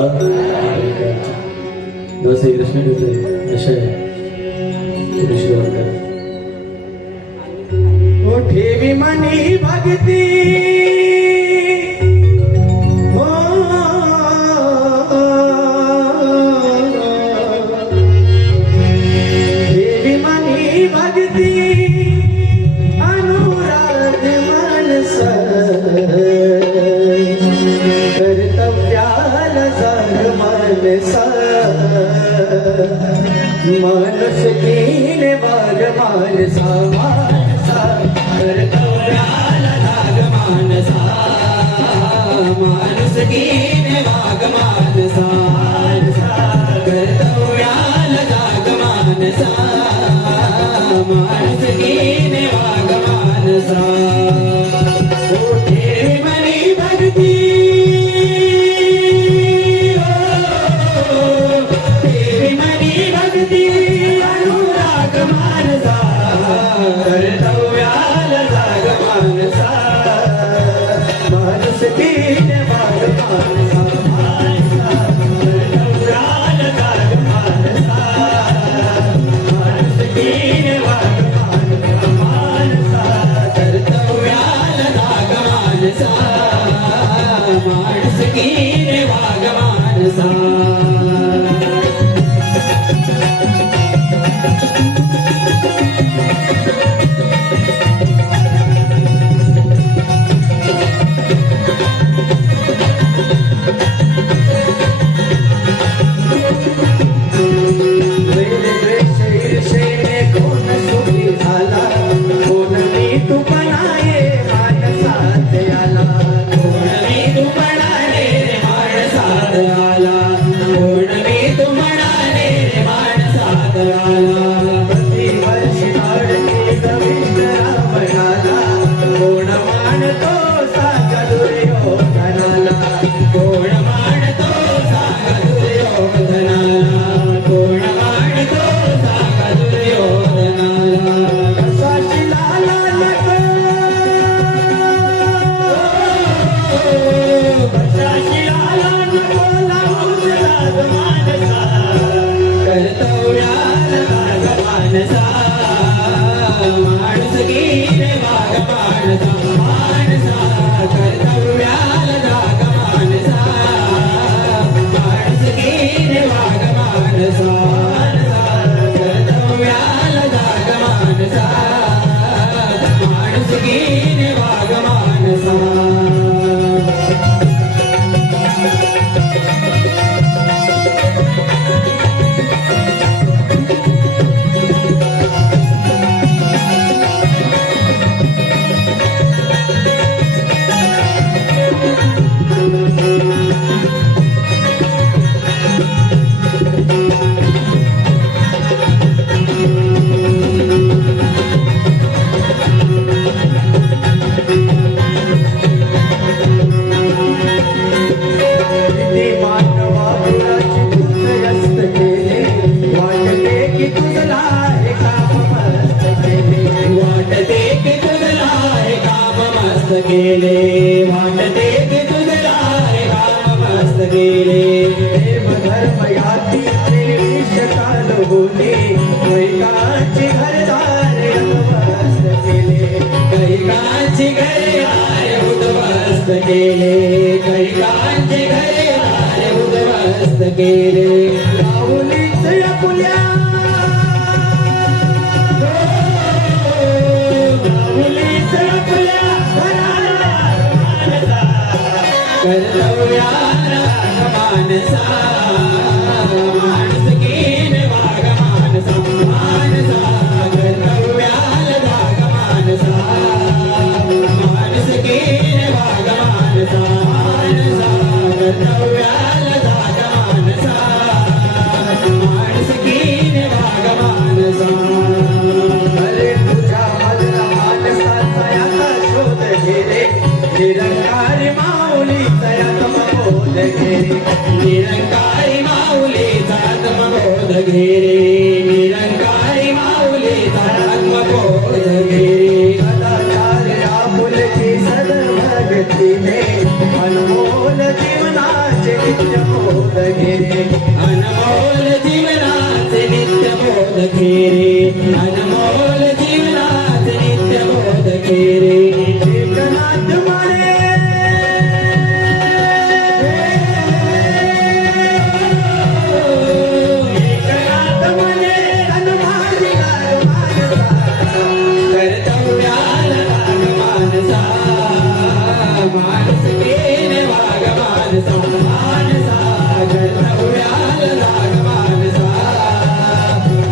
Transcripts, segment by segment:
श्री कृष्ण विषय ओ ठेवी मनी भक्ती हो ठेवी मनी भक्ती अनुराग मानस कर्तव्याला जग मानसा मानस कीने वाग मानसा मानसा कर्तव्याला जाग मानसा मानस कीने वाग मानसा कर्तव्याला जाग मानसा मानस कीने वाग मानसा ओ ठेवी मनी भक्ती अनुराग मानसा कर्तव्याला जाग मानसा मानस कीने वाग मानसा कर्तव्याला जाग मानसा मानस कीने वाग मानसा कर्तव्याला जाग मानसा मानस कीने वाग मानसा गेले वाटते की तुझला रे काम मस्त गेले प्रेम धर्म याती विषकाल होते कैकाची घरदार उद्ध्वस्त केले कैकाची घरदार उद्ध्वस्त केले कैकाची घरदार उद्ध्वस्त केले राहुलीच आपुल्या राहुलीच आपुल्या कर्तव्याला मानसा मानस कीने वाग मानसा मानसा कर्तव्याला जाग मानसा मानस कीने वाग मानसा मानसा कर्तव्याला जाग मानसा मानस कीने वाग मानसा अरे तुझ्या मधला मानसाचा याचा शोध घे रे निरंकारी माऊलीचा आत्मबोध घे निरंकारी माऊलीचा आत्मबोध घे रे निरंकारी माऊलीचा आत्मबोध घे सदाचार आपुलकी सद्भक्तीने अनमोल जीवनाचे नित्य बोध घेरे अनमोल जीवनाचे नित्य बोध घेरे अनमोल जीवनाचे नित्य बोध घेरे एकनाथ माने एकनाथ माने हनुमान दिला कर्तव्याला राग मानसा मानस केले वाग मानसा मानसा कर्तव्याला राग मानसा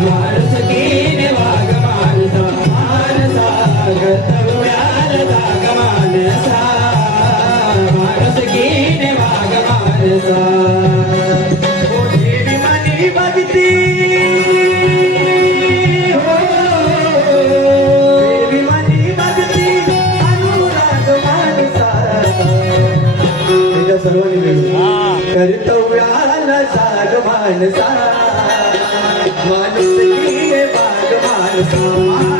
मानस केले वाग मानसा मानसा कर्तव्याला राग मानसा मानस केले वाग मानसा ओ देवी मनी भक्ती हो देवी मनी भक्ती अनुराग मानसा त्याच्या सर्वांनी मिळून कर्तव्याला जाग मानसा माणुसकीने वाग मानसा